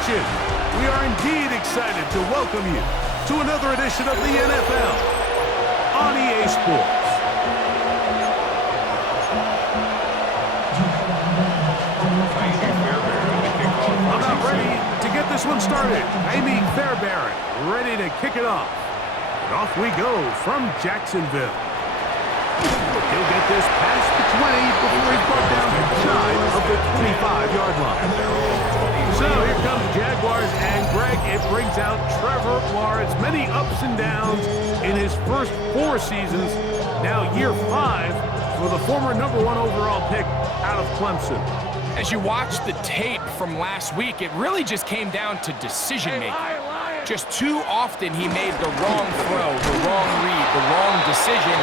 attention. We are indeed excited to welcome you to another edition of the NFL on EA Sports. About ready to get this one started. Amy Fairbairn ready to kick it off. And off we go from Jacksonville. He'll get this past the 20 before he's brought down shy of the 25-yard line. So here comes the Jaguars, and Greg, it brings out Trevor Lawrence. Many ups and downs in his first 4 seasons. Now year 5 for the former #1 overall pick out of Clemson. As you watch the tape from last week, it really just came down to decision-making. Just too often he made the wrong throw, the wrong read, the wrong decision,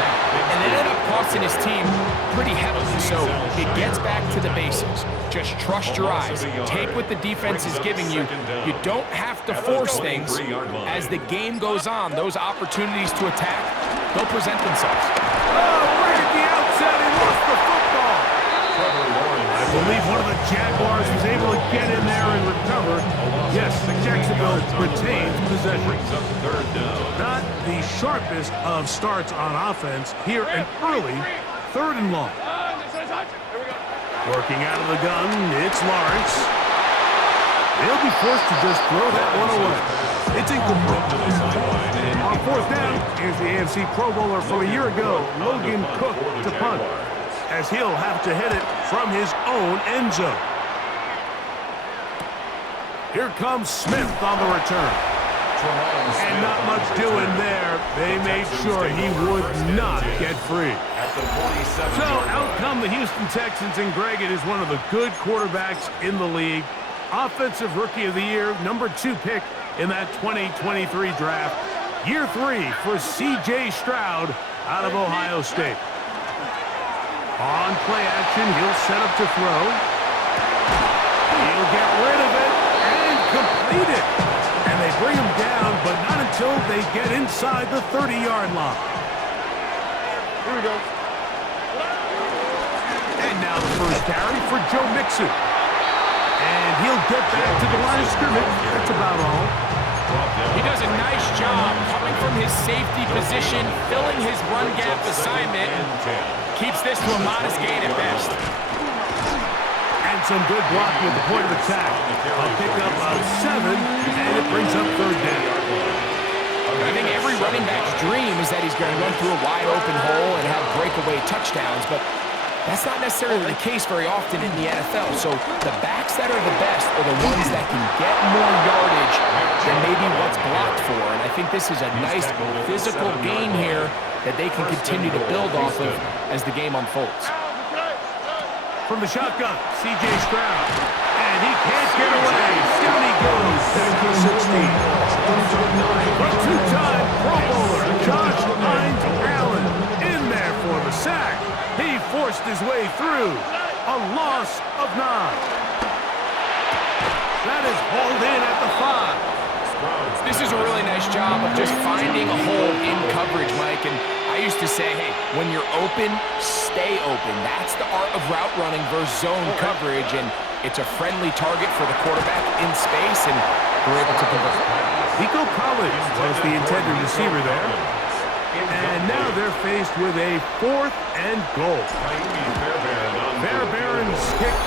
and it ended up costing his team pretty heavily. So it gets back to the basics. Just trust your eyes. Take what the defense is giving you. You don't have to force things. As the game goes on, those opportunities to attack, they'll present themselves. Oh, right at the outset, he lost the football. I believe one of the Jaguars was able to get in there and recover. Yes, Jacksonville retains possession. Not the sharpest of starts on offense. Here an early 3rd and long. Working out of the gun, it's Lawrence. They'll be forced to just throw that one away. It's incomplete. On 4th down, here's the AFC Pro Bowler from a year ago, Logan Cook, to punt, as he'll have to hit it from his own end zone. Here comes Smith on the return. And not much doing there. They made sure he would not get free. So out come the Houston Texans, and Greg, it is one of the good quarterbacks in the league. Offensive Rookie of the Year, #2 pick in that 2023 draft. Year 3 for C.J. Stroud out of Ohio State. On play action, he'll set up to throw. He'll get rid of it and complete it. And they bring him down, but not until they get inside the 30-yard line. Here we go. And now the first carry for Joe Mixon. And he'll get back to the line of scrimmage. That's about all. He does a nice job coming from his safety position, filling his run gap assignment. Keeps this to a modest gain at best. And some good blocking at the point of attack. A pickup of 7, and it brings up 3rd down. I think every running back's dream is that he's going to run through a wide open hole and have breakaway touchdowns, but that's not necessarily the case very often in the NFL. So the backs that are the best are the ones that can get more yardage than maybe what's blocked for. And I think this is a nice physical gain here that they can continue to build off of as the game unfolds. From the shotgun, C.J. Stroud. And he can't get away. Down he goes. Down to 16. A 2-time Pro Bowler, Josh Hines Allen, in there for the sack. He forced his way through. A loss of 9. That is hauled in at the 5. This is a really nice job of just finding a hole in coverage, Mike. And I used to say, hey, when you're open, stay open. That's the art of route running versus zone coverage. And it's a friendly target for the quarterback in space, and we're able to convert. Nico Collins was the intended receiver there. And now they're faced with a 4th and goal. Fairbairn's kick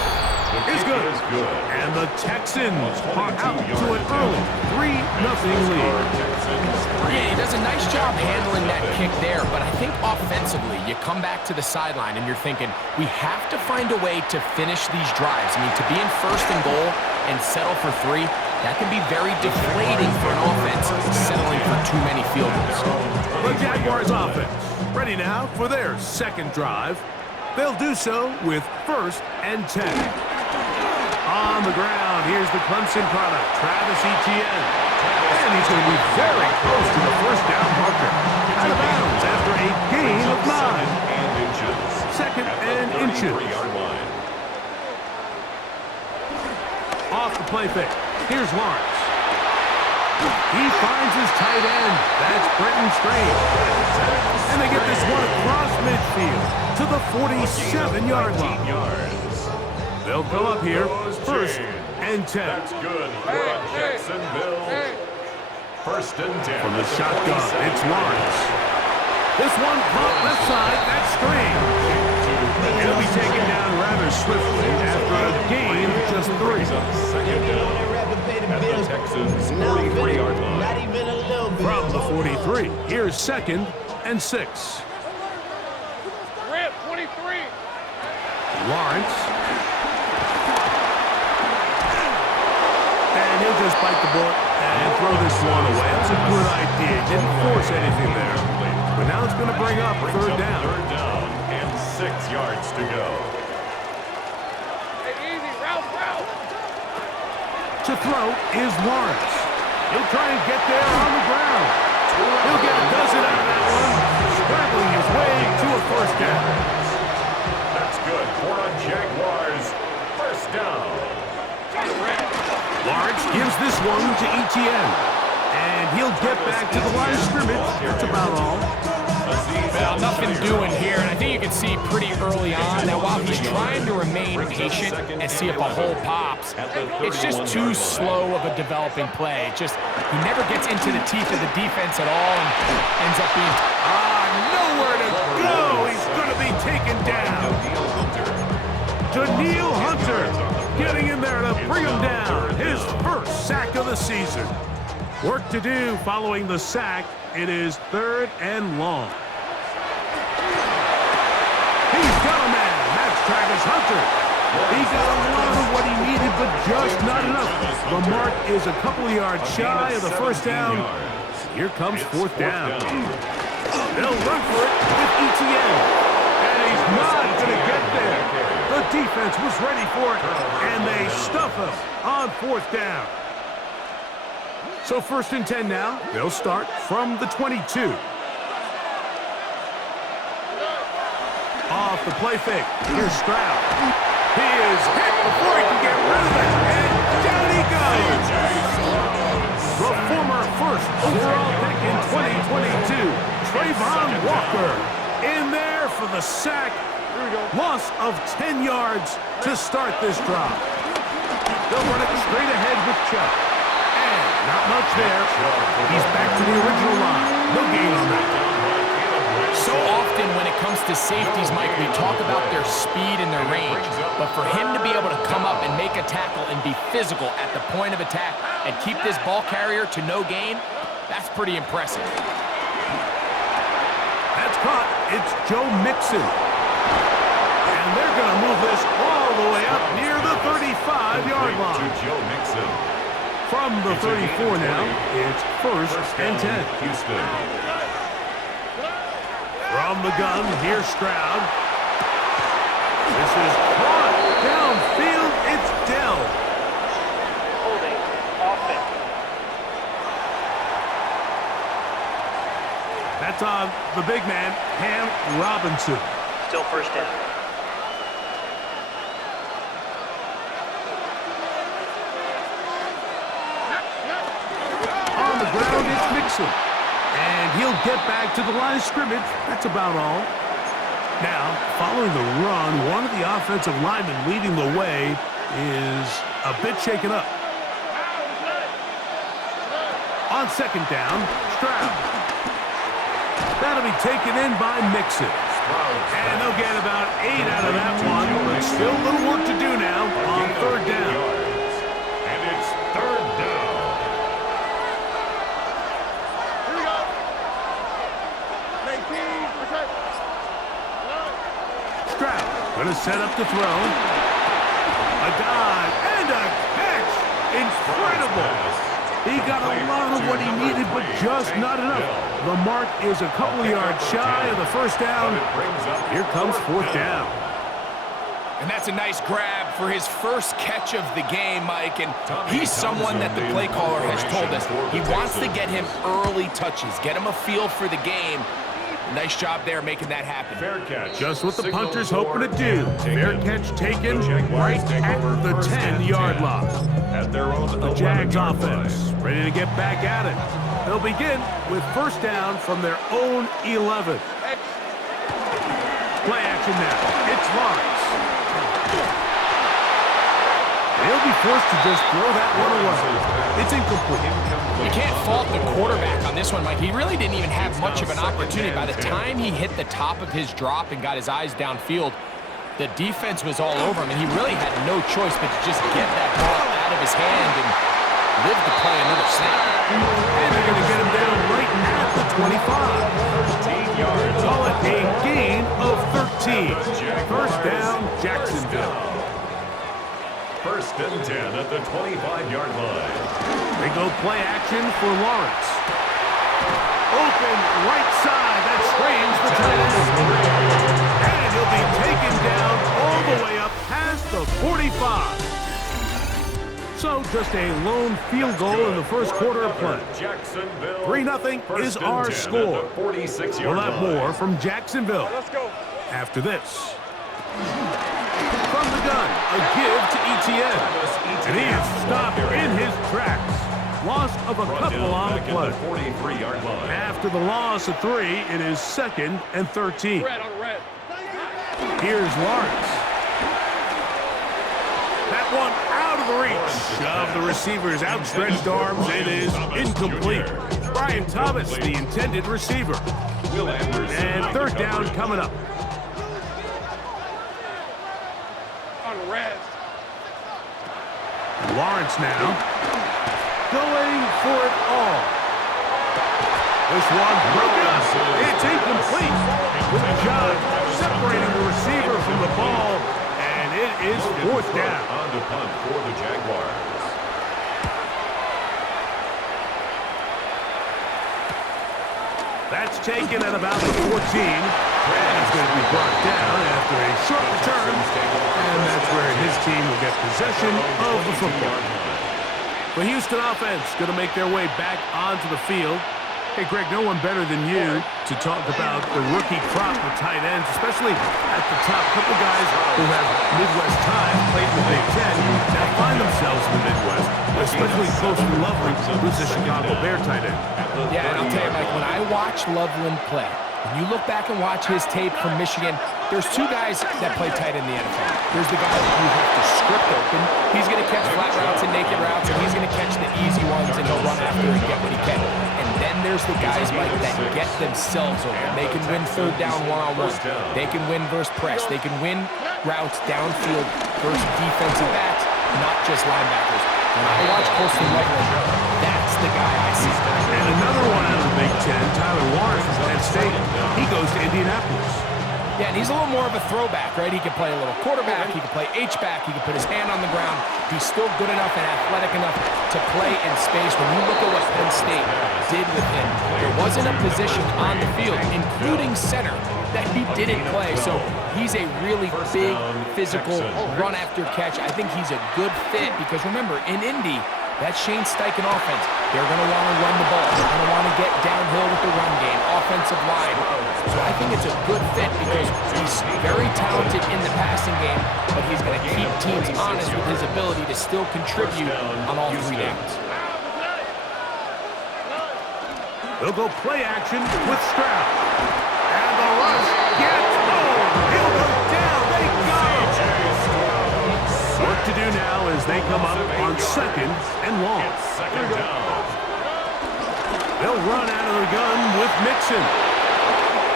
is good. And the Texans are out to an early 3-0 lead. Yeah, he does a nice job handling that kick there, but I think offensively, you come back to the sideline and you're thinking, we have to find a way to finish these drives. I mean, to be in 1st and goal and settle for 3, that can be very deflating for an offense settling for too many field goals. The Jaguars offense ready now for their 2nd drive. They'll do so with 1st and 10. On the ground, here's the Clemson product, Travis Etienne. And he's going to be very close to the 1st down marker. Out of bounds after a gain of 9. 2nd and inches. Off the play fake. Here's Lawrence. He finds his tight end. That's Brenton Strange. And they get this one across midfield to the 47-yard line. They'll go up here 1st and 10. That's good for Jacksonville. First and 10. From the shotgun, it's Lawrence. This one caught left side. That's strange. He'll be taken down rather swiftly after a gain of just 3. Second down at the Texans' 43-yard line. From the 43, here's 2nd and 6. Rip, 23. Lawrence. And he'll just bite the bullet and throw this one away. That's a good idea. Didn't force anything there. But now it's going to bring up 3rd down. 3rd down and 6 yards to go. Hey, easy, route. To throw is Lawrence. He'll try and get there on the ground. He'll get a dozen out of that one, scrabbling his way to a 1st down. That's good for a Jaguars 1st down. Lawrence gives this one to Etienne. And he'll get back to the line of scrimmage. That's about all. Well, nothing doing here, and I think you can see pretty early on that while he's trying to remain patient and see if a hole pops, it's just too slow of a developing play. He never gets into the teeth of the defense at all and ends up being nowhere to go. He's going to be taken down. Daniil Hunter getting in there to bring him down. His 1st sack of the season. Work to do following the sack. It is 3rd and long. He's got a man. That's Travis Hunter. He got a lot of what he needed, but just not enough. The mark is a couple of yards shy of the 1st down. Here comes 4th down. They'll run for it with Etienne. And he's not going to get there. The defense was ready for it, and they stuff him on 4th down. So 1st and 10 now. They'll start from the 22. Off the play fake. Here's Stroud. He is hit before he can get rid of it, and down he goes. The former 1st overall pick in 2022, Trayvon Walker, in there for the sack. Loss of 10 yards to start this drive. They'll run it straight ahead with Chubb. And not much there. He's back to the original line. No gain on that. So often when it comes to safeties, Mike, we talk about their speed and their range. But for him to be able to come up and make a tackle and be physical at the point of attack and keep this ball carrier to no gain, that's pretty impressive. That's caught. It's Joe Mixon. And they're going to move this all the way up near the 35-yard line. Joe Mixon. From the 34 now, it's 1st and 10. Houston. From the gun, here's Stroud. This is caught downfield. It's Dell. Holding offense. That's on the big man, Cam Robinson. Still 1st down. On the ground, it's Mixon. And he'll get back to the line of scrimmage. That's about all. Now, following the run, one of the offensive linemen leading the way is a bit shaken up. On 2nd down, Stroud. That'll be taken in by Mixon. And they'll get about 8 out of that one, but still a little work to do now on 3rd down. And it's 3rd down. Stroud gonna set up to throw. A dive and a catch. Incredible. He got a lot of what he needed, but just not enough. The mark is a couple yards shy of the 1st down. Here comes 4th down. And that's a nice grab for his 1st catch of the game, Mike. And he's someone that the play caller has told us he wants to get him early touches, get him a feel for the game. Nice job there making that happen. Fair catch. Just what the punter's hoping to do. Fair catch taken right at the 10-yard line. At their own The Jags offense ready to get back at it. They'll begin with 1st down from their own 11. Play action now. It's Lawrence. He'll be forced to just throw that one away. It's incomplete. You can't fault the quarterback on this one, Mike. He really didn't even have much of an opportunity. By the time he hit the top of his drop and got his eyes downfield, the defense was all over him, and he really had no choice but to just get that ball out of his hand and live to play another snap. And they're going to get him down right at the 25. 13 yards. Call it a gain of 13. First down, Jacksonville. First and 10 at the 25-yard line. They go play action for Lawrence. Open right side. That strains the tight end. And he'll be taken down all the way up past the 45. So just a lone field goal in the first quarter of play. 3-0 is our score. We'll have more from Jacksonville Let's go. after this. From the gun, a give to ETN. And he is stopped in his tracks. Loss of a couple on the play. 43-yard line. After the loss of 3, it is 2nd and 13. Red on red. Here's Lawrence. That one out of the reach of the receiver's outstretched arms. It is incomplete. Brian Thomas, the intended receiver. And third down coming up. On red. Lawrence now going for it all. This one broken up. It's incomplete. With John separating the receiver from the ball, and it is fourth down. On the punt for the Jaguars. That's taken at about the 14. And it's going to be brought down after a short return. And that's where his team will get possession of the football. The Houston offense going to make their way back onto the field. Hey, Greg, no one better than you to talk about the rookie crop of tight ends, especially at the top. A couple guys who have Midwest ties, played in the Big Ten, now find themselves in the Midwest, especially Coastal Loveland, who's a Chicago Bear tight end. Yeah, and I'll tell you, Mike, when I watch Loveland play, when you look back and watch his tape from Michigan, there's two guys that play tight in the NFL. There's the guy that you have to script open. He's going to catch flat routes and naked routes, and he's going to catch the easy ones, and he'll run after and get what he can. And then there's the guys, Mike, that get themselves open. They can win third down one-on-one. They can win versus press. They can win routes downfield versus defensive backs, not just linebackers. When I watch Coastal Loveland, that's the guy I see. And another one out of the Big Ten, Tyler Warren from Penn State. He goes to Indianapolis. Yeah, and he's a little more of a throwback, right? He can play a little quarterback, he can play H-back, he can put his hand on the ground. He's still good enough and athletic enough to play in space. When you look at what Penn State did with him, there wasn't a position on the field, including center, that he didn't play. So he's a really big, physical, run-after-catch. I think he's a good fit because, remember, in Indy, that Shane Steichen offense, they're going to want to run the ball. They're going to want to get downhill with the run game, offensive line. So I think it's a good fit because he's very talented in the passing game, but he's going to keep teams honest with his ability to still contribute on all 3 downs. They'll go play action with Stroud. And the rush gets he'll go down. They got him. Work to do now as they come up on 2nd and long. Second down. They'll run out of the gun with Mixon.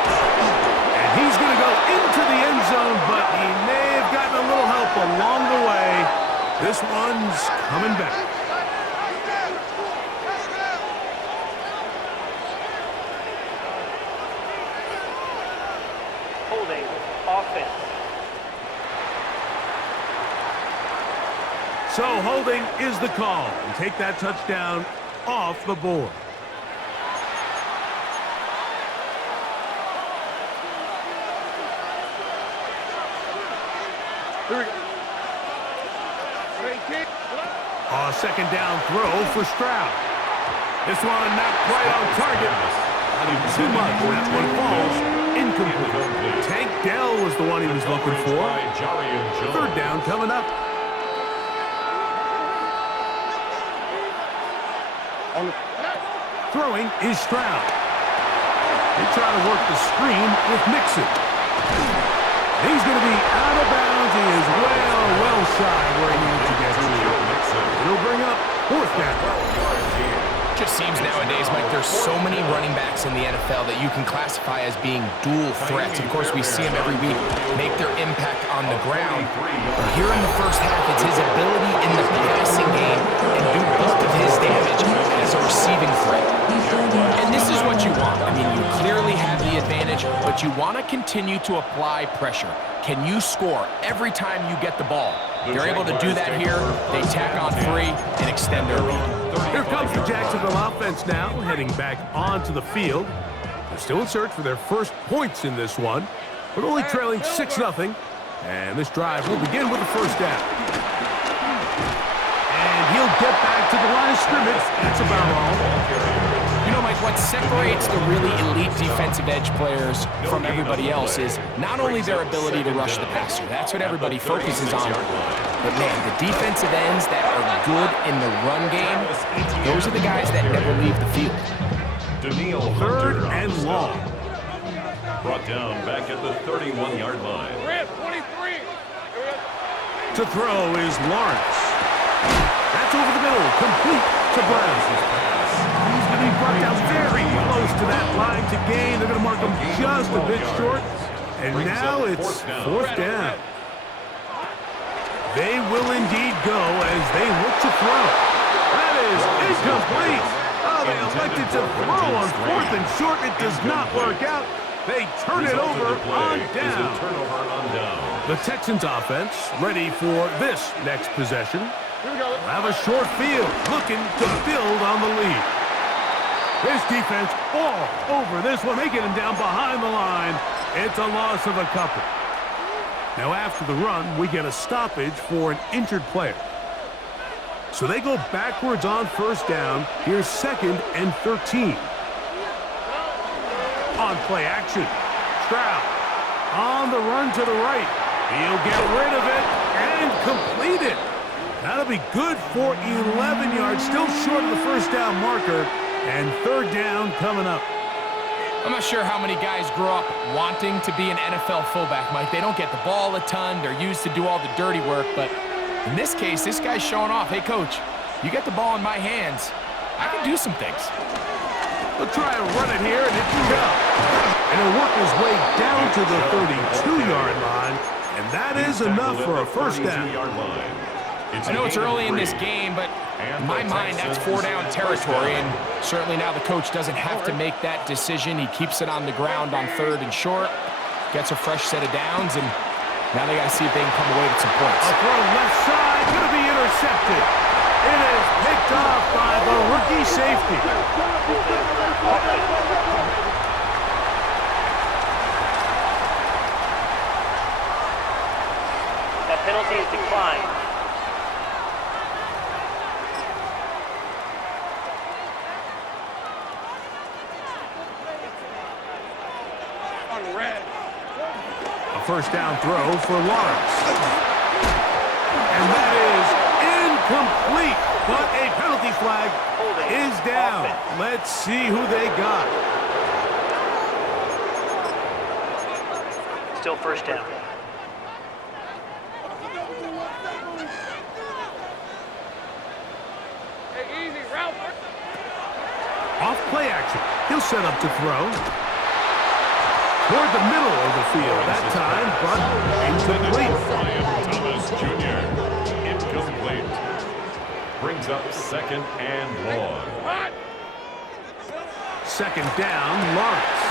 And he's going to go into the end zone, but he may have gotten a little help along the way. This one's coming back. Holding offense. So holding is the call. And take that touchdown off the board. Here we go. A second down throw for Stroud. This one not quite on target. Not too much. That one falls incomplete. Tank Dell was the one he was looking for. Third down coming up. Throwing is Stroud. They try to work the screen with Mixon. He's going to be out of bounds. He is well shy where he needs to get to. It'll bring up fourth down. Just seems nowadays, Mike, there's so many running backs in the NFL that you can classify as being dual threats. Of course, we see them every week make their impact on the ground. But here in the first half, it's his ability in the passing game and do bulk of his damage as a receiving threat. And this is what you want. I mean, you clearly have the advantage, but you want to continue to apply pressure. Can you score every time you get the ball? They're able to do that here. They tack on 3 and extend their lead. Here comes the Jacksonville offense now, heading back onto the field. They're still in search for their first points in this one, but only trailing 6-0. And this drive will begin with the first down. And he'll get back to the line of scrimmage. That's about all. You know, Mike, what separates the really elite defensive edge players from everybody else is not only their ability to rush the passer. That's what everybody focuses on. But, man, the defensive ends that are good in the run game, those are the guys that never leave the field. Third and long. Brought down back at the 31-yard line. Red 23. To throw is Lawrence. That's over the middle, complete to Brown. He's going to be brought down very close to that line to gain. They're going to mark him just a bit short. And now it's fourth down. They will indeed go as they look to throw. That is incomplete. Oh, they elected to throw on fourth and short. It does not work out. They turn it over on down. The Texans offense ready for this next possession. Have a short field, looking to build on the lead. This defense all over this one. They get him down behind the line. It's a loss of a couple. Now after the run, we get a stoppage for an injured player. So they go backwards on first down. Here's 2nd and 13. On play action. Stroud on the run to the right. He'll get rid of it and complete it. That'll be good for 11 yards. Still short of the first down marker. And third down coming up. I'm not sure how many guys grow up wanting to be an NFL fullback, Mike. They don't get the ball a ton. They're used to do all the dirty work. But in this case, this guy's showing off. Hey, coach, you get the ball in my hands. I can do some things. He'll try and run it here, and it's out. And he'll work his way down to the 32-yard line. And that is enough for a first down. I know it's early in this game, but in my mind, that's 4-down territory, and certainly now the coach doesn't have to make that decision. He keeps it on the ground on 3rd and short, gets a fresh set of downs, and now they got to see if they can come away with some points. A throw left side, going to be intercepted. It is picked off by the rookie safety. That penalty is declined. First down throw for Lawrence. And that is incomplete, but a penalty flag is down. Let's see who they got. Still first down. Hey, easy, Ralph. Off play action. He'll set up to throw. Toward the middle of the field that time, but incomplete. Thomas Jr. Incomplete. Brings up 2nd and long. Second down, Lawrence.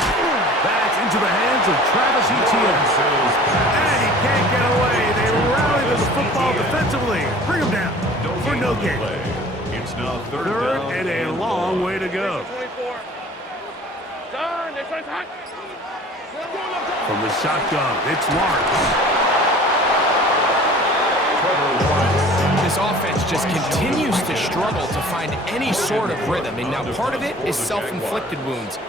That's into the hands of Travis Etienne. And he can't get away. They rally to the football defensively. Bring him down for no gain. It's now third and a long way to go. Done. This one's hot. From the shotgun, it's Lawrence. This offense just continues to struggle to find any sort of rhythm. And now part of it is self-inflicted wounds.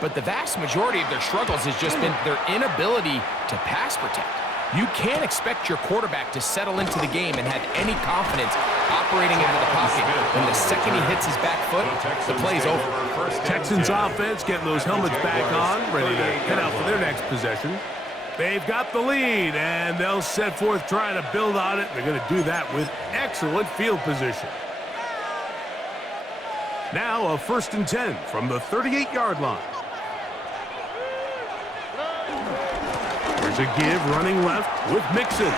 But the vast majority of their struggles has just been their inability to pass protect. You can't expect your quarterback to settle into the game and have any confidence operating out of the pocket. When the second he hits his back foot, the play's over. Texans offense getting those helmets back on, ready to head out for their next possession. They've got the lead, and they'll set forth trying to build on it. They're going to do that with excellent field position. Now a 1st and 10 from the 38-yard line. There's a give running left with Mixon.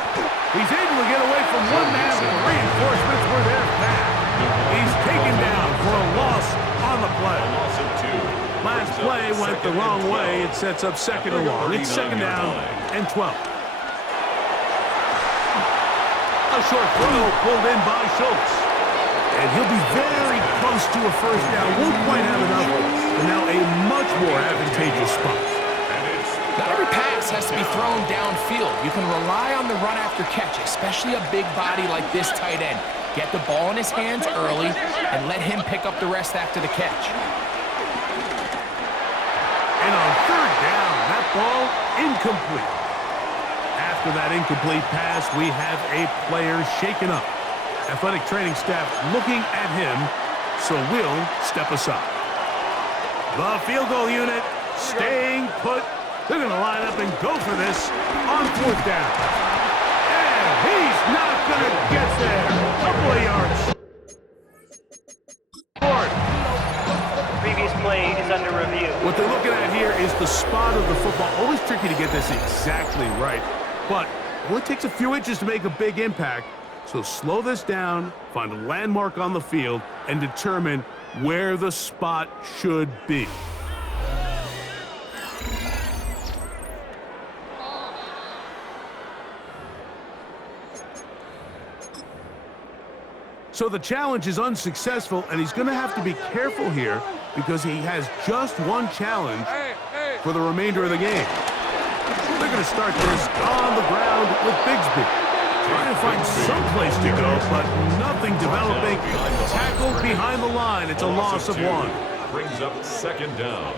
He's able to get away from one man. The reinforcements were there fast. He's taken down for a loss on the play. Last play went the wrong way. It sets up 2nd and long. It's 2nd down and 12. A short throw pulled in by Schultz. And he'll be very close to a 1st down. Won't quite have enough. But now a much more advantageous spot. Not every pass has to be thrown downfield. You can rely on the run after catch, especially a big body like this tight end. Get the ball in his hands early and let him pick up the rest after the catch. And on 3rd down, that ball incomplete. After that incomplete pass, we have a player shaken up. Athletic training staff looking at him, so we'll step aside. The field goal unit staying put. They're going to line up and go for this on 4th down. And he's not going to get there. Couple of yards. Previous play is under review. What they're looking at here is the spot of the football. Always tricky to get this exactly right. But it only takes a few inches to make a big impact. So slow this down, find a landmark on the field, and determine where the spot should be. So the challenge is unsuccessful, and he's going to have to be careful here because he has just one challenge for the remainder of the game. They're going to start this on the ground with Bigsby. Trying to find some place to go, but nothing developing. Tackled behind the line. It's a loss of 1. Brings up 2nd down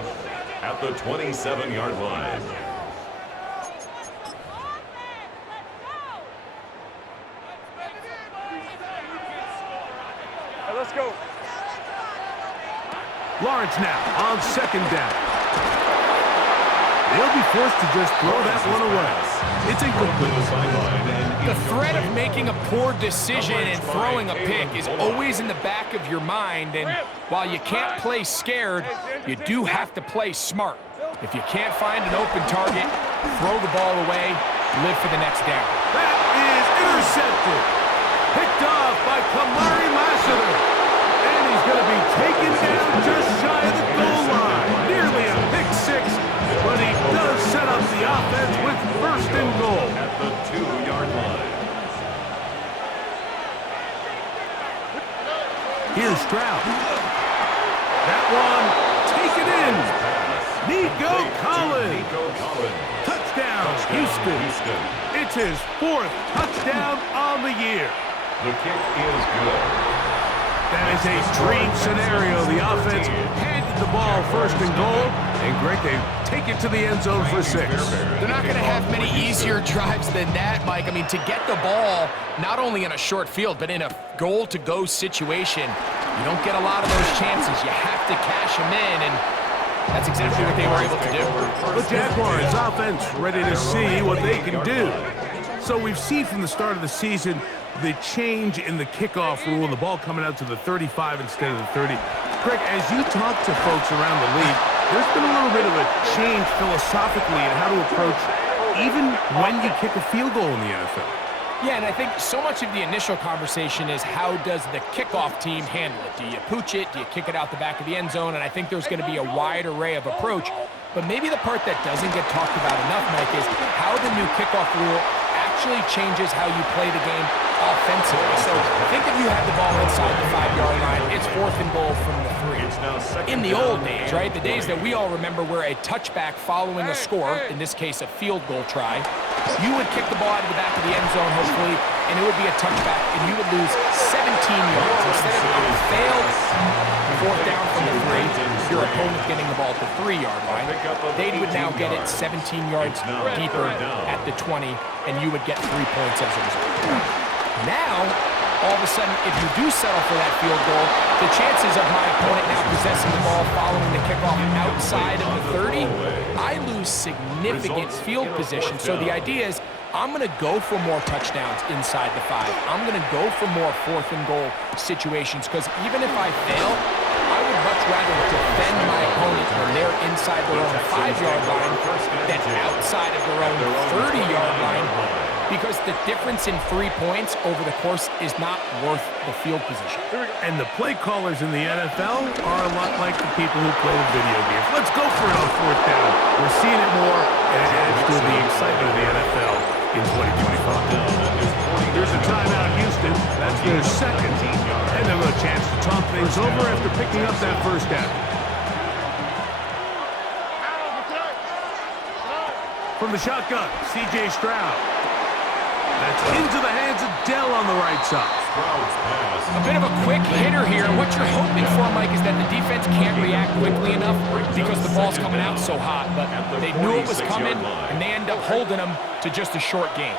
at the 27-yard line. Let's go. Lawrence now on 2nd down. They'll be forced to just throw that one away. It's incomplete. The threat of making a poor decision and throwing a pick is always in the back of your mind, and while you can't play scared, you do have to play smart. If you can't find an open target, throw the ball away, live for the next down. That is intercepted. Picked off by Kamari Lassiter. And he's going to be taken down just shy of the goal line. Nearly a pick 6, but he does set up the offense with 1st and goal. At the 2-yard line. Here's Stroud. That one taken in. Nico Collins. Touchdown, Houston. It's his 4th touchdown on the year. The kick is good. That is a dream scenario. The offense handed the ball 1st and goal, and Greg, they take it to the end zone for 6. They're not going to have many easier drives than that, Mike. I mean, to get the ball, not only in a short field, but in a goal-to-go situation, you don't get a lot of those chances. You have to cash them in, and that's exactly what they were able to do. The Jaguars offense ready to see what they can do. So we've seen from the start of the season the change in the kickoff rule, the ball coming out to the 35 instead of the 30. Greg, as you talk to folks around the league, there's been a little bit of a change philosophically in how to approach even when you kick a field goal in the NFL. Yeah, and I think so much of the initial conversation is how does the kickoff team handle it? Do you pooch it? Do you kick it out the back of the end zone? And I think there's going to be a wide array of approach. But maybe the part that doesn't get talked about enough, Mike, is how the new kickoff rule actually changes how you play the game offensively. So think if you had the ball inside the 5-yard line, it's 4th and goal from the 3. In the old days, right, the days that we all remember where a touchback following a score, in this case a field goal try, you would kick the ball out of the back of the end zone, hopefully, and it would be a touchback, and you would lose 17 yards. Instead of a failed 4th down from the 3, your opponent getting the ball at the 3-yard line, they would now get it 17 yards deeper at the 20, and you would get 3 points as a result. Now, all of a sudden, if you do settle for that field goal, the chances of my opponent now possessing the ball following the kickoff outside of the 30, I lose significant field position. So the idea is I'm going to go for more touchdowns inside the 5. I'm going to go for more 4th and goal situations, because even if I fail, I would much rather defend my opponent when they're inside their own 5-yard line than outside of their own 30-yard line, because the difference in 3 points over the course is not worth the field position. And the play callers in the NFL are a lot like the people who play the video games. Let's go for it on 4th down. We're seeing it more, and it adds to the excitement of the NFL in 2025. Here's a timeout, Houston. That's their second. And they'll have a chance to talk things over after picking up that 1st down. From the shotgun, C.J. Stroud. That's into the hands of Dell on the right side. A bit of a quick hitter here. What you're hoping for, Mike, is that the defense can't react quickly enough because the ball's coming out so hot. But they knew it was coming, and they end up holding them to just a short gain.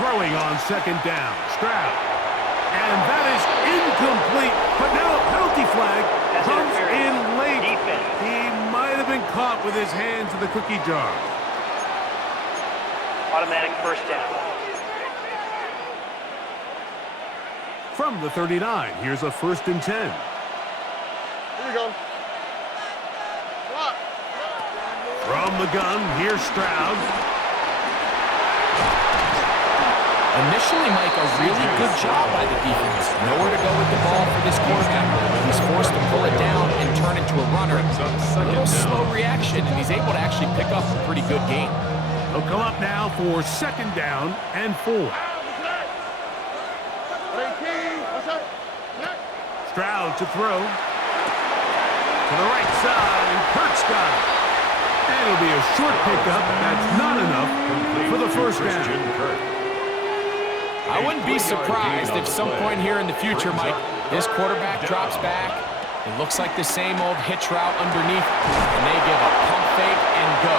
Throwing on 2nd down, Stroud. And that is incomplete. But now a penalty flag comes in late. He might have been caught with his hands in the cookie jar. Automatic 1st down. From the 39, here's a 1st and 10. Here we go. From the gun, here's Stroud. Initially, Mike, a really good job by the defense. Nowhere to go with the ball for this quarterback. He's forced to pull it down and turn into a runner. A little slow reaction, and he's able to actually pick up a pretty good game. He'll come up now for 2nd down and 4. Stroud to throw. To the right side, Kurt's got it. And it'll be a short pickup. That's not enough for the 1st down. I wouldn't be surprised if some point here in the future, Mike, this quarterback drops back. It looks like the same old hitch route underneath, and they give a pump fake and go.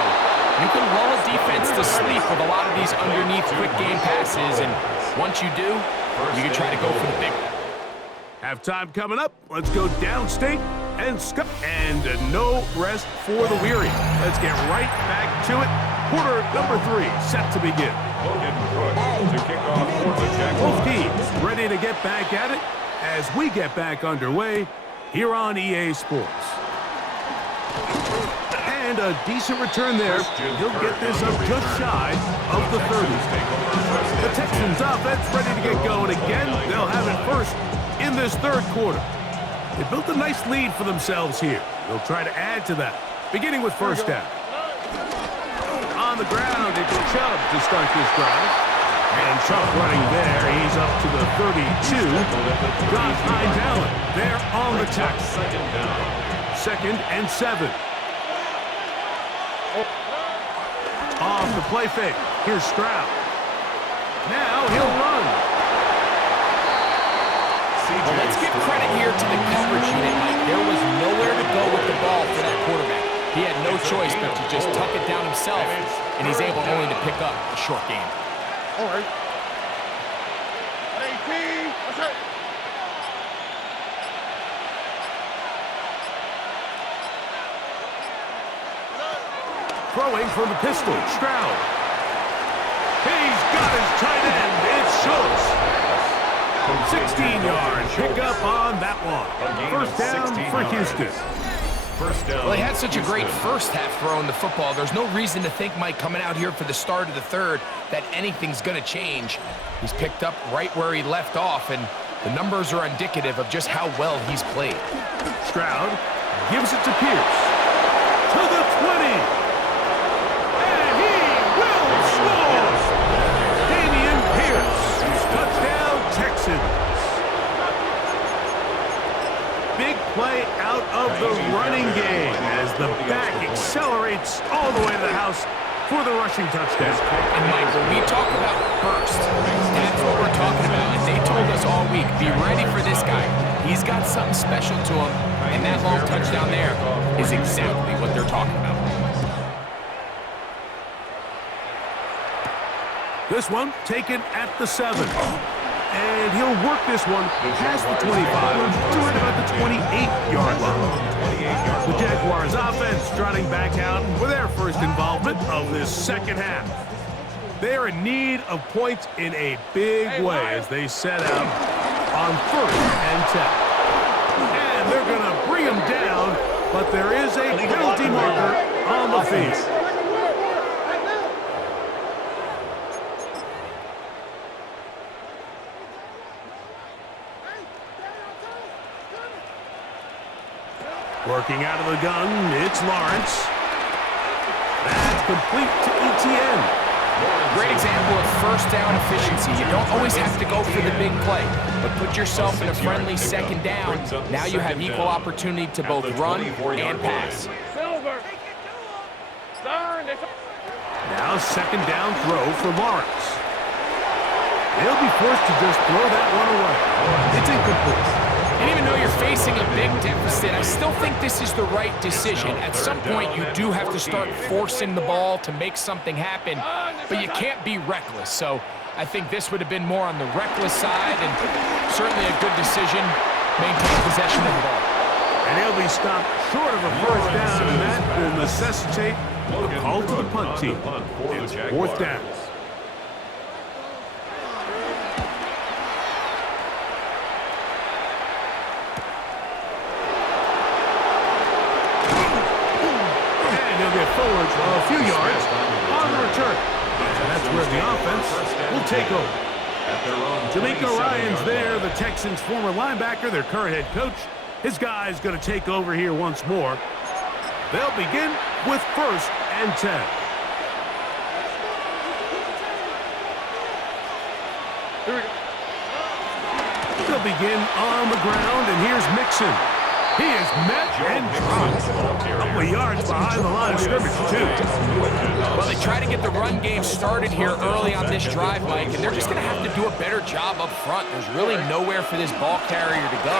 You can lull a defense to sleep with a lot of these underneath quick game passes, and once you do, you can try to go for the big one. Halftime coming up. Let's go downstate and no rest for the weary. Let's get right back to it. Quarter number 3 set to begin. To kick off for the Jags. Both teams ready to get back at it as we get back underway here on EA Sports. And a decent return there. He'll get this up just shy of the 30. The Texans offense ready to get going again. They'll have it first in this 3rd quarter. They built a nice lead for themselves here. They'll try to add to that, beginning with 1st down. On the ground, it's Chubb to start this drive. And Chubb running there. He's up to the 32. Josh Hines Allen there on the tackle. 2nd and 7. Off the play fake. Here's Stroud. Now he'll run. Well, let's give credit here to the coverage unit, Mike. There was nowhere to go with the ball for that quarterback. He had no choice but to just tuck it down himself, and he's able only to pick up a short game. All right. 18. That's it. Throwing from the pistol, Stroud. He's got his tight end. It's Schultz. 16 yards. Pick up on that one. 1st down for Houston. Well, he had such a great first half throwing the football. There's no reason to think, Mike, coming out here for the start of the 3rd, that anything's going to change. He's picked up right where he left off, and the numbers are indicative of just how well he's played. Stroud gives it to Pierce. To the 20. And he will score. Damian Pierce. Touchdown, Texans. Big play out of the running game as the back accelerates all the way to the house for the rushing touchdown. And Mike, when we talk about burst, that's what we're talking about. And they told us all week, be ready for this guy. He's got something special to him, and that long touchdown there is exactly what they're talking about. This one taken at the 7. And he'll work this one past the 25 to right about the 28-yard line. The Jaguars offense trotting back out for their first involvement of this 2nd half. They're in need of points in a big way as they set out on 1st and 10. And they're going to Working out of the gun, it's Lawrence. That's complete to ETN. Great example of first down efficiency. You don't always have to go for the big play, but put yourself in a friendly second down. Now you have equal opportunity to both run and pass. Now second down throw for Lawrence. He'll be forced to just throw that one away. It's incomplete. And even though you're facing a big deficit, I still think this is the right decision. At some point, you do have to start forcing the ball to make something happen, but you can't be reckless. So I think this would have been more on the reckless side, and certainly a good decision, maintain possession of the ball. And he'll be stopped short of a first down, and that will necessitate a call to the punt team. It's fourth down. Forward a few yards on the return. And that's where the offense will take over. D'Amico Ryan's there, the Texans' former linebacker, their current head coach. His guy's going to take over here once more. They'll begin with 1st and 10. Here we go. They'll begin on the ground, and here's Mixon. He is met and dropped. A couple of yards behind the line of scrimmage, too. Well, they try to get the run game started here early on this drive, Mike, and they're just going to have to do a better job up front. There's really nowhere for this ball carrier to go.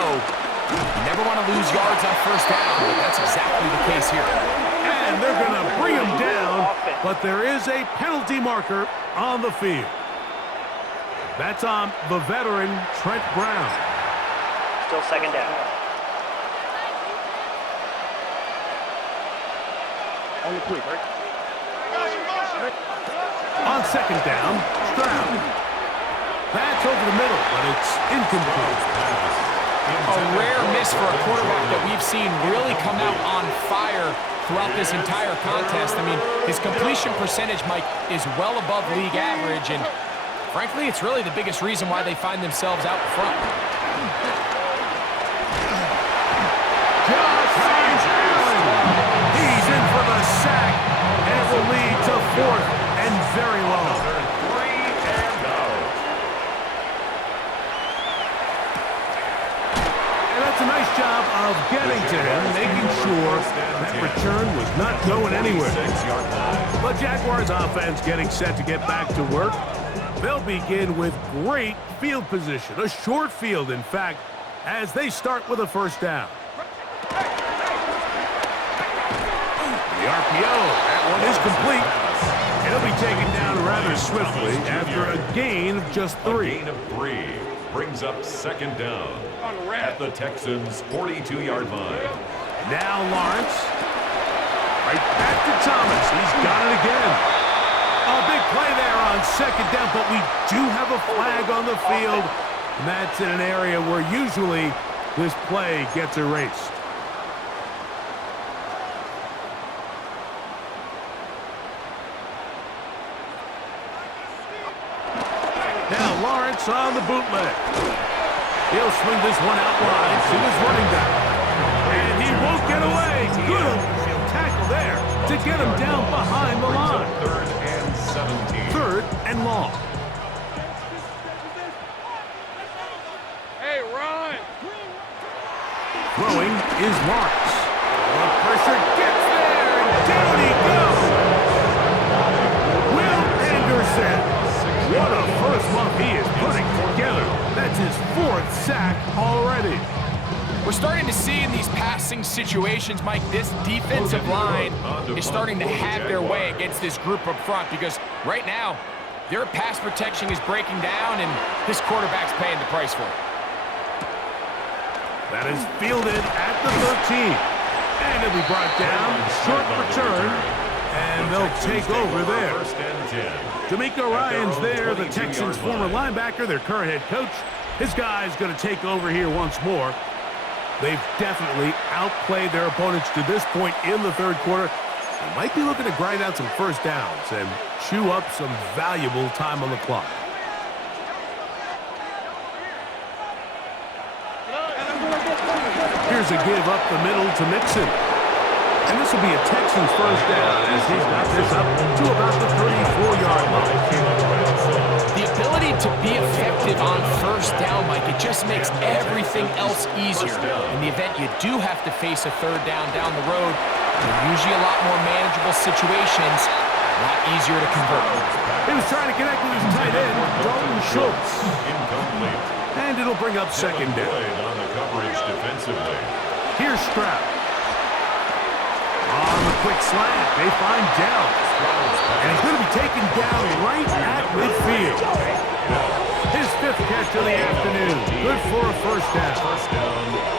You never want to lose yards on first down, but that's exactly the case here. And they're going to bring him down, but there is a penalty marker on the field. That's on the veteran, Trent Brown. Still second down. On the quick, right? On second down, Stroud. That's over the middle, but it's incomplete. A rare miss for a quarterback that we've seen really come out on fire throughout this entire contest. I mean, his completion percentage, Mike, is well above league average, and frankly, it's really the biggest reason why they find themselves out front. He's in for the sack, and it will lead to 4th and very long. And that's a nice job of getting to him, making sure that return was not going anywhere. But Jaguars offense getting set to get back to work. They'll begin with great field position, a short field, in fact, as they start with a first down. The RPO, that one is complete. It'll be taken down rather swiftly after a gain of just 3. A gain of 3 brings up second down at the Texans' 42-yard line. Now Lawrence. Right back to Thomas. He's got it again. A big play there on second down, but we do have a flag on the field. And that's in an area where usually this play gets erased. Now Lawrence on the bootleg. He'll swing this one out wide to his running back. And he won't get away. Good tackle there to get him down behind the line. 3rd and 17. 3rd and long. Hey, Ron! Throwing is Lawrence. The pressure gets there, and down he goes. Will Anderson. What a first month he is putting together. That's his 4th sack already. We're starting to see in these passing situations, Mike, this defensive line is starting to have their way against this group up front because right now, their pass protection is breaking down and this quarterback's paying the price for it. That is fielded at the 13. And it'll be brought down, short return, and they'll take over there. 1st and 10. D'Amico Ryan's there, the Texans' former linebacker, their current head coach. His guy's going to take over here once more. They've definitely outplayed their opponents to this point in the 3rd quarter. They might be looking to grind out some first downs and chew up some valuable time on the clock. Here's Here's a give up the middle to Mixon. And this will be a Texans first down as he's got this up to about the 34-yard line. The ability to be effective on first down, Mike, it just makes everything else easier. In the event you do have to face a third down the road, they're usually a lot more manageable situations, a lot easier to convert. He was trying to connect with his tight end, Dalton Schultz. Incomplete. And it'll bring up second down. On the coverage defensively. Here's Stroud. On the quick slant, they find Dell. And he's going to be taken down right at midfield. His fifth catch of the afternoon. Good for a first down.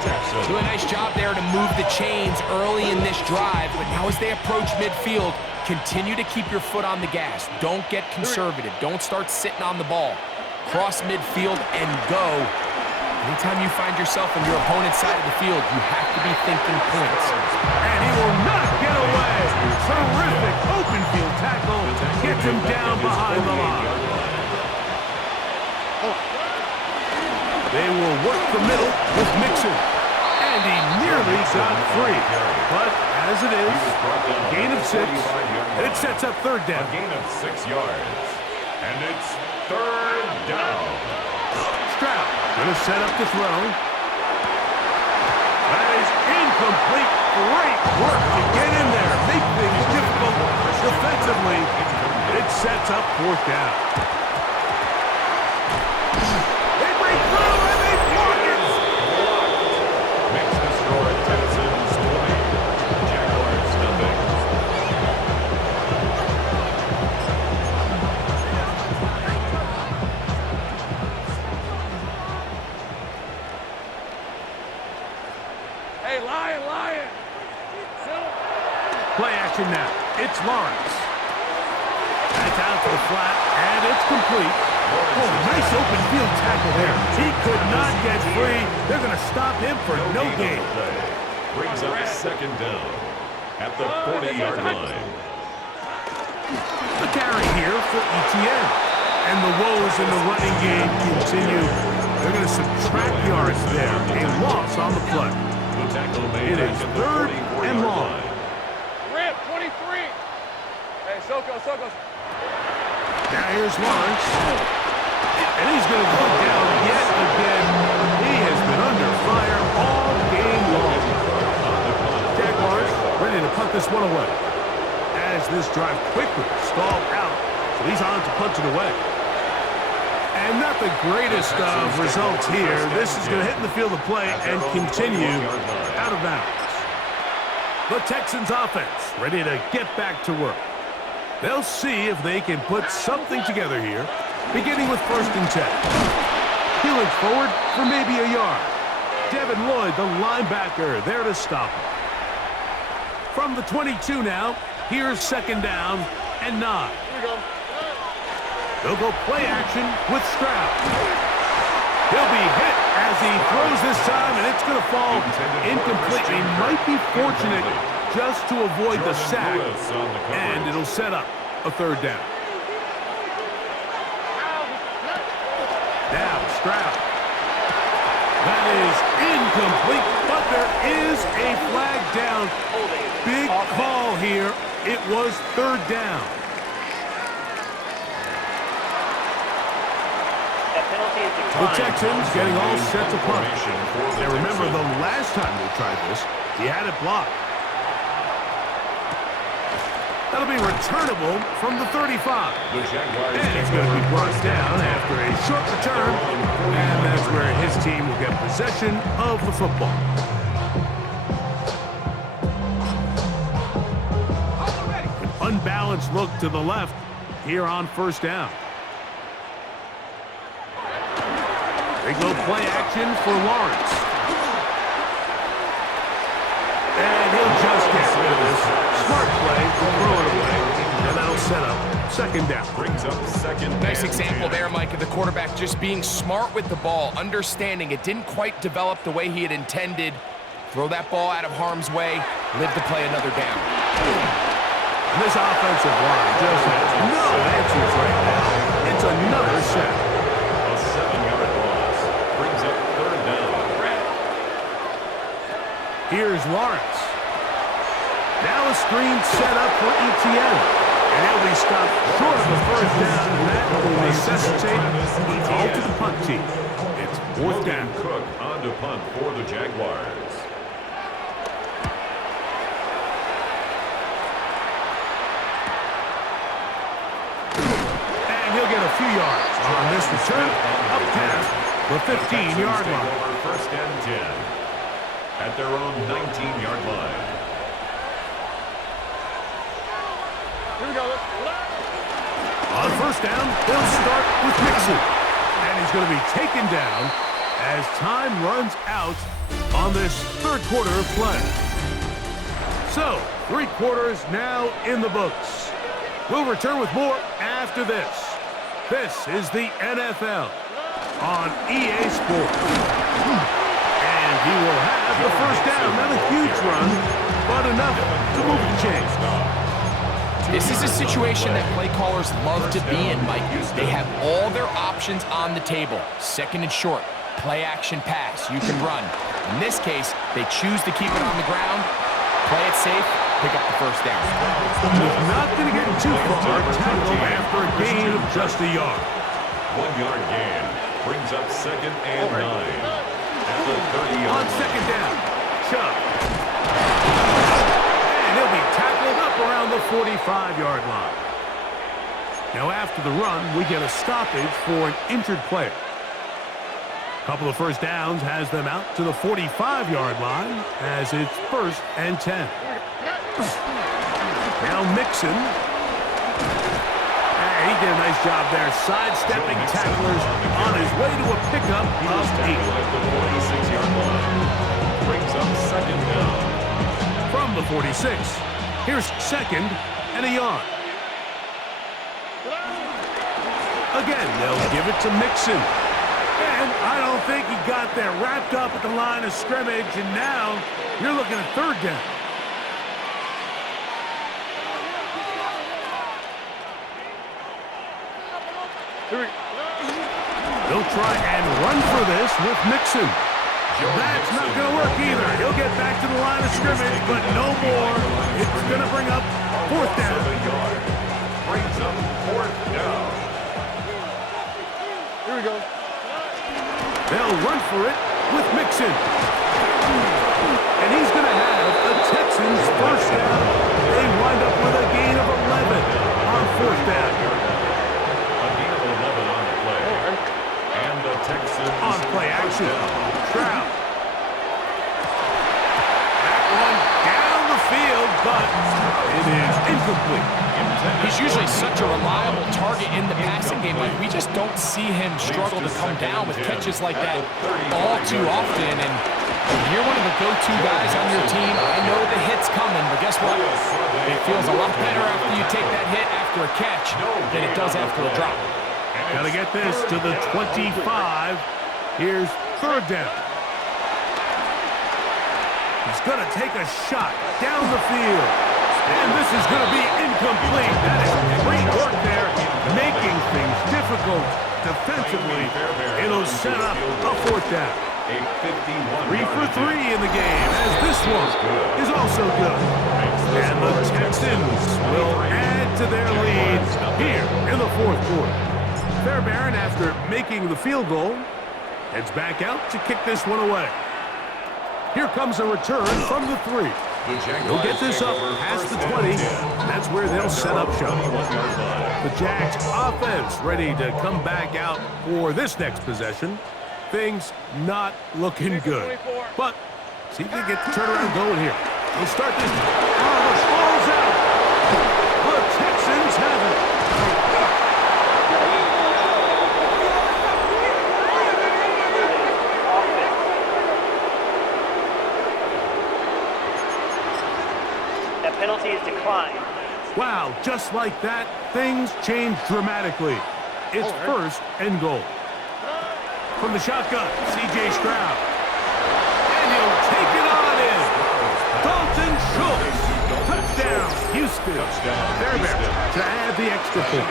Texans. Do a nice job there to move the chains early in this drive, but now as they approach midfield, continue to keep your foot on the gas. Don't get conservative. Don't start sitting on the ball. Cross midfield and go. Anytime you find yourself on your opponent's side of the field, you have to be thinking points. And he will not get away. Terrific open field tackle. Gets him down behind the line. They will work the middle with Mixon. And he nearly got free. But as it is, gain of 6. And it sets up third down. A gain of 6 yards. And it's third down. Stroud going to set up the throw. That is incomplete. Great work to get in there. Make things difficult defensively. It sets up fourth down. They break through and they block it. Makes the score Texans 20. Jaguars nothing. Hey, Lion. Play action now. It's Lawrence. That's out to the flat, and it's complete. Oh, nice open field tackle there. He could not get free. They're going to stop him for no gain. Brings up second down at the 40-yard line. The carry here for ETN. And the woes in the running game continue. They're going to subtract yards there. A loss on the play. The tackle made It is at the third 44-yard and long. line. Rip, 23. Hey, Soko. Now here's Lawrence. And he's going to go down yet again. He has been under fire all game long. Jaguars ready to punt this one away. As this drive quickly stalled out. So he's on to punch it away. And not the greatest of results here. This is going to hit in the field of play and continue out of bounds. The Texans offense ready to get back to work. They'll see if they can put something together here, beginning with 1st and 10. Peeling forward for maybe a yard. Devin Lloyd, the linebacker, there to stop him. From the 22 now, here's second down and 9. Here we go. They'll go play action with Stroud. He'll be hit as he throws this time, and it's going to fall incomplete. He might be fortunate just to avoid the sack, and it'll set up a third down. Now Stroud. That is incomplete, but there is a flag down. Big call here. It was third down. The Texans getting all set to punt. Now remember, the last time they tried this, he had it blocked. That'll be returnable from the 35. And he's going to be brought down after a short return. And that's where his team will get possession of the football. An unbalanced look to the left here on first down. They go play action for Lawrence. And he'll just get rid of this. Smart play to throw it away. And that'll set up second down. Brings up second. Nice example there, Mike, of the quarterback just being smart with the ball, understanding it didn't quite develop the way he had intended. Throw that ball out of harm's way, live to play another down. And this offensive line just has no answers right now. It's another sack. A 7-yard loss. Brings up third down. Here's Lawrence. Now a screen set up for ETN. And he'll be stopped short of the first down, and that will necessitate a call to the punt team. It's fourth down. Cook on to punt for the Jaguars. And he'll get a few yards on this return up past the 15-yard line. First and 10 at their own 19-yard line. Here we go. On first down, they'll start with Mixon. And he's going to be taken down as time runs out on this third quarter of play. So, 3 quarters now in the books. We'll return with more after this. This is the NFL on EA Sports. And he will have the first down. Not a huge run, but enough to move the chains. This is a situation that play callers love to be in, Mike. They have all their options on the table. Second and short, play action pass, you can run. In this case, they choose to keep it on the ground, play it safe, pick up the first down. He's not going to get too far, tackled after a gain of just a yard. 1-yard gain brings up second and 9 at the 30-yard On line. second down, Chubb. And he'll be tackled up around the 45-yard line. Now after the run, we get a stoppage for an injured player. A couple of first downs has them out to the 45-yard line as it's first and 10. Now Mixon. Hey, he did a nice job there, sidestepping tacklers on his way to a pickup of 8. At the 46-yard line. Brings up second down. From the 46, here's second and a yard. Again, they'll give it to Mixon. And I don't think he got there wrapped up at the line of scrimmage, and now you're looking at third down. They'll try and run for this with Mixon. That's not going to work either. He'll get back to the line of scrimmage, but no more. It's going to bring up fourth down. Brings up fourth down. Here we go. They'll run for it with Mixon. And he's going to have a Texans first down. They wind up with a gain of 11 on fourth down. A gain of 11 on the play. And the Texans On play action. Stroud. That one down the field, but it is incomplete. He's usually such a reliable target in the passing game. Like, we just don't see him struggle to come down with catches like that all too often. And you're one of the go-to guys on your team. I know the hit's coming, but guess what? It feels a lot better after you take that hit after a catch than it does after a drop. Got to get this to the 25. Here's third down. He's going to take a shot down the field. And this is going to be incomplete. That is great work there, making things difficult defensively. It'll set up a fourth down. 3 for 3 in the game, as this one is also good. And the Texans will add to their lead here in the fourth quarter. Fairbairn, after making the field goal, heads back out to kick this one away. Here comes a return from the 3. He'll get this up past the 20, and that's where they'll set up shop. The Jags offense ready to come back out for this next possession. Things not looking good. But see if they get the turnaround going here. They'll start this. Oh, the ball's out. The Texans have it. That penalty is declined. Wow, just like that, things change dramatically. It's first and goal. From the shotgun, C.J. Stroud. And he'll take it on in. Dalton Schultz. Touchdown, Houston. Fairbairn to add the extra point.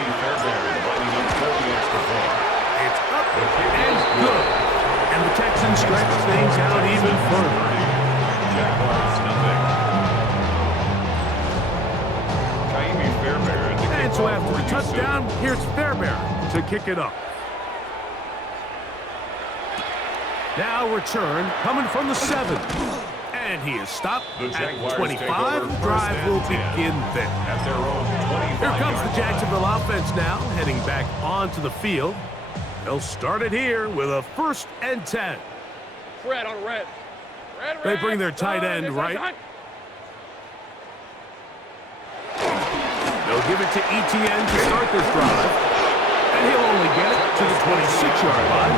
It's up and good. And the Texans stretch things out even further. touchdown. Here's Fairbairn to kick it up. Now return coming from the 7. And he is stopped at 25. The drive will begin then. At their own 25. Here comes the Jacksonville offense now, heading back onto the field. They'll start it here with a 1st and 10. Red on red. Red. They bring their tight end right. They'll give it to ETN to start this drive. And he'll only get it to the 26-yard line,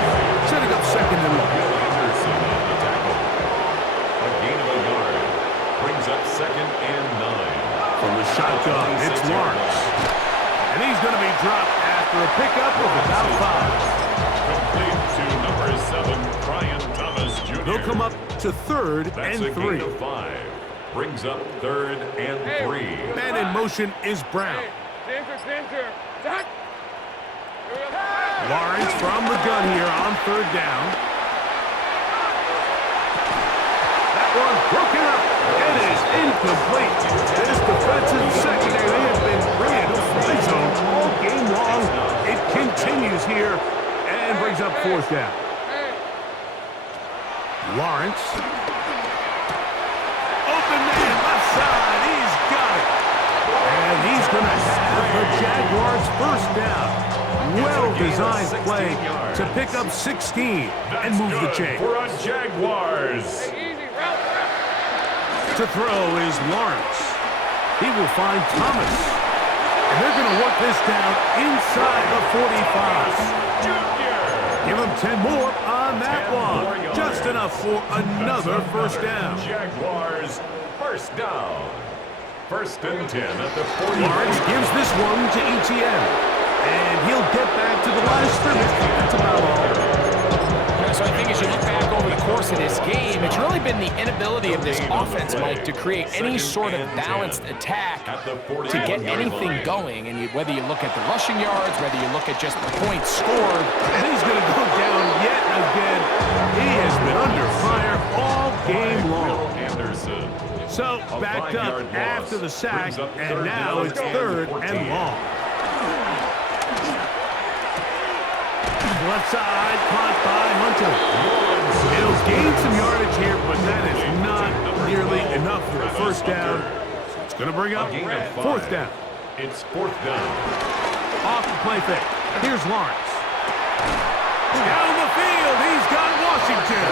setting up 2nd and 1. Anderson on the tackle. A gain of a yard. Brings up 2nd and 9. From the shotgun, it's Lawrence. And he's going to be dropped after a pickup of about 5. Complete to number 7, Brian Thomas Jr. They'll come up to 3rd That's and a 3. gain of 5. Brings up 3rd and 3. Man in motion is Brown. Center. Zach. Lawrence from the gun here on 3rd down. That one broken up. It is incomplete. This defensive secondary, they have been brilliant in the play zone all game long. It continues here and brings up 4th down. Lawrence. Open man, left side. He's got it. And he's going to have the Jaguars 1st down. Well-designed play to pick up 16 and move the chain. For us Jaguars. To throw is Lawrence. He will find Thomas. And they're going to work this down inside the 45. Give him 10 more on that one. Just enough for another 1st down. Jaguars 1st down. 1st and 10 at the 40. Lawrence gives this one to ETN. And he'll get back to the line of scrimmage. That's about all. So I think as you look back over the course of this game, it's really been the inability of this offense, Mike, to create any sort of balanced attack to get anything going. And whether you look at the rushing yards, whether you look at just the points scored. And he's going to go down yet again. He has been under fire all game long. Anderson. So backed up after the sack, and now it's 3rd and long. Left side, caught by Hunter. It'll gain some yardage here, but that is not nearly enough for the 1st down. So it's going to bring up 4th down. It's 4th down. Off the play fake. Here's Lawrence. Down the field, he's got Washington.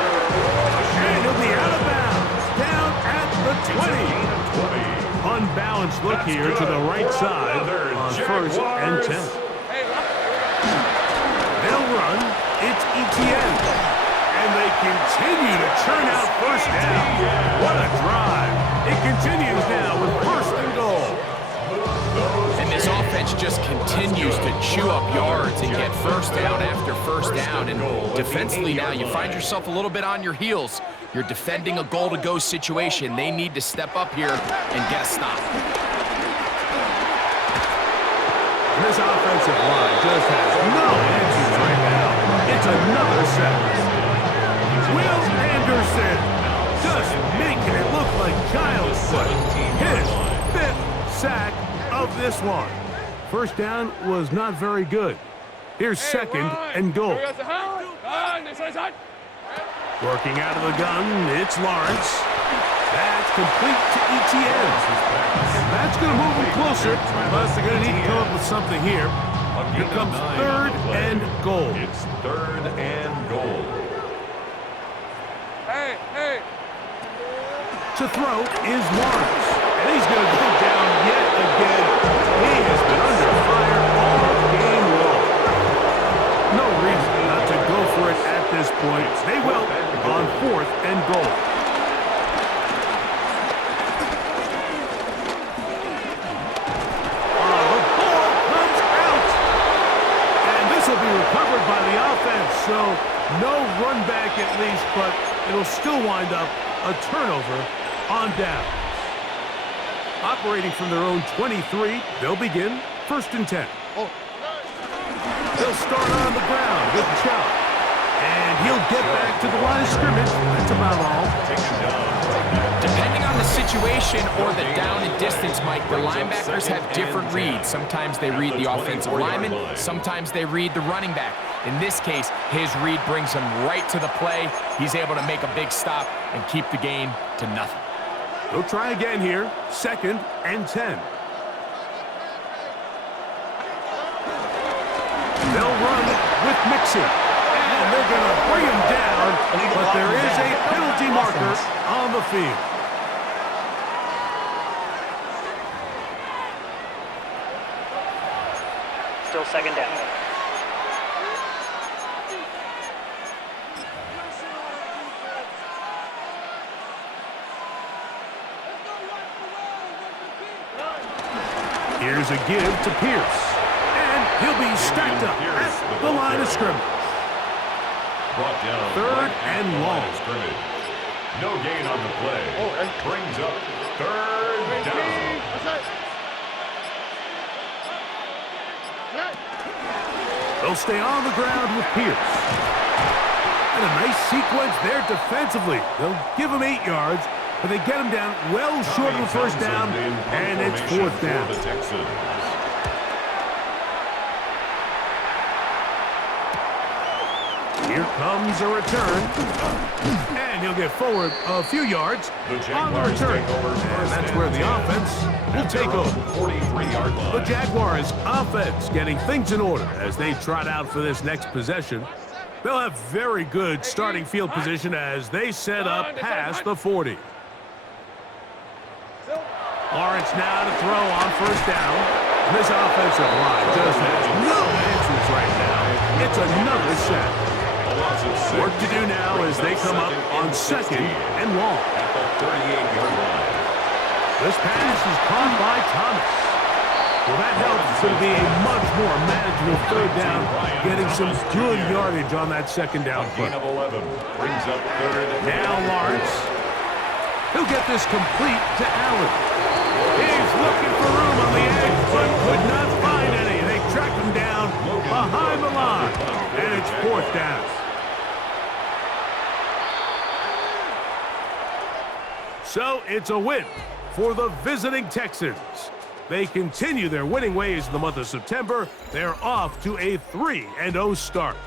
And he'll be out of bounds. Down at the 20. Unbalanced look here to the right side on 1st and 10. They'll run. It's ETN. And they continue to churn out 1st down. What a drive. It continues now with 1st and goal. And this offense just continues to chew up yards and get 1st down after 1st down. And defensively now, you find yourself a little bit on your heels. You're defending a goal-to-go situation. They need to step up here and get a stop. This offensive line just has no answers right now. It's another sack. Will Anderson just making it look like child's play. His 5th sack of this one. 1st down was not very good. Here's 2nd and goal. Working out of the gun, it's Lawrence. That's complete to ETN. And that's going to move them closer, but they're going to need to come up with something here. Here comes 3rd and goal. It's 3rd and goal. Hey. To throw is Lawrence. And he's going to go down yet again. He has been under fire all game long. No reason not to go for it at this point. They will on 4th and goal. Recovered by the offense, so no run back at least, but it'll still wind up a turnover on downs. Operating from their own 23, they'll begin 1st and 10. They'll start on the ground with Chubb, and he'll get back to the line of scrimmage. That's about all. Depending on the situation, possession or the down and distance, Mike, the linebackers have different reads. Sometimes they read the offensive lineman, sometimes they read the running back. In this case, his read brings him right to the play. He's able to make a big stop and keep the gain to nothing. They'll try again here, 2nd and 10. They'll run with Mixon, and they're going to bring him down, but there is a penalty marker on the field. Still 2nd down. Here's a give to Pierce, and he'll be stacked up at the line of scrimmage. Brought down 3rd and long. No gain on the play. Brings up 3rd down. They'll stay on the ground with Pierce. And a nice sequence there defensively. They'll give him 8 yards, but they get him down well short of the first down, and it's 4th down. For the Texans. Here comes a return, and he'll get forward a few yards on the return, and that's where the offense will take over. 43-yard line. The Jaguars offense getting things in order as they trot out for this next possession. They'll have very good starting field position as they set up past the 40. Lawrence now to throw on 1st down. This offensive line just has no answers right now. It's another sack. Work to do now as they come up on 2nd and long. At the 38-yard line. This pass is caught by Thomas. Well, that helps. It's going to be a much more manageable 3rd down, getting some good yardage on that 2nd down play. Gain of 11 brings up 3rd. Now Lawrence. He'll get this complete to Allen. He's looking for room on the edge, but could not find any. They track him down behind the line, and it's 4th down. So it's a win for the visiting Texans. They continue their winning ways in the month of September. They're off to a 3-0 start.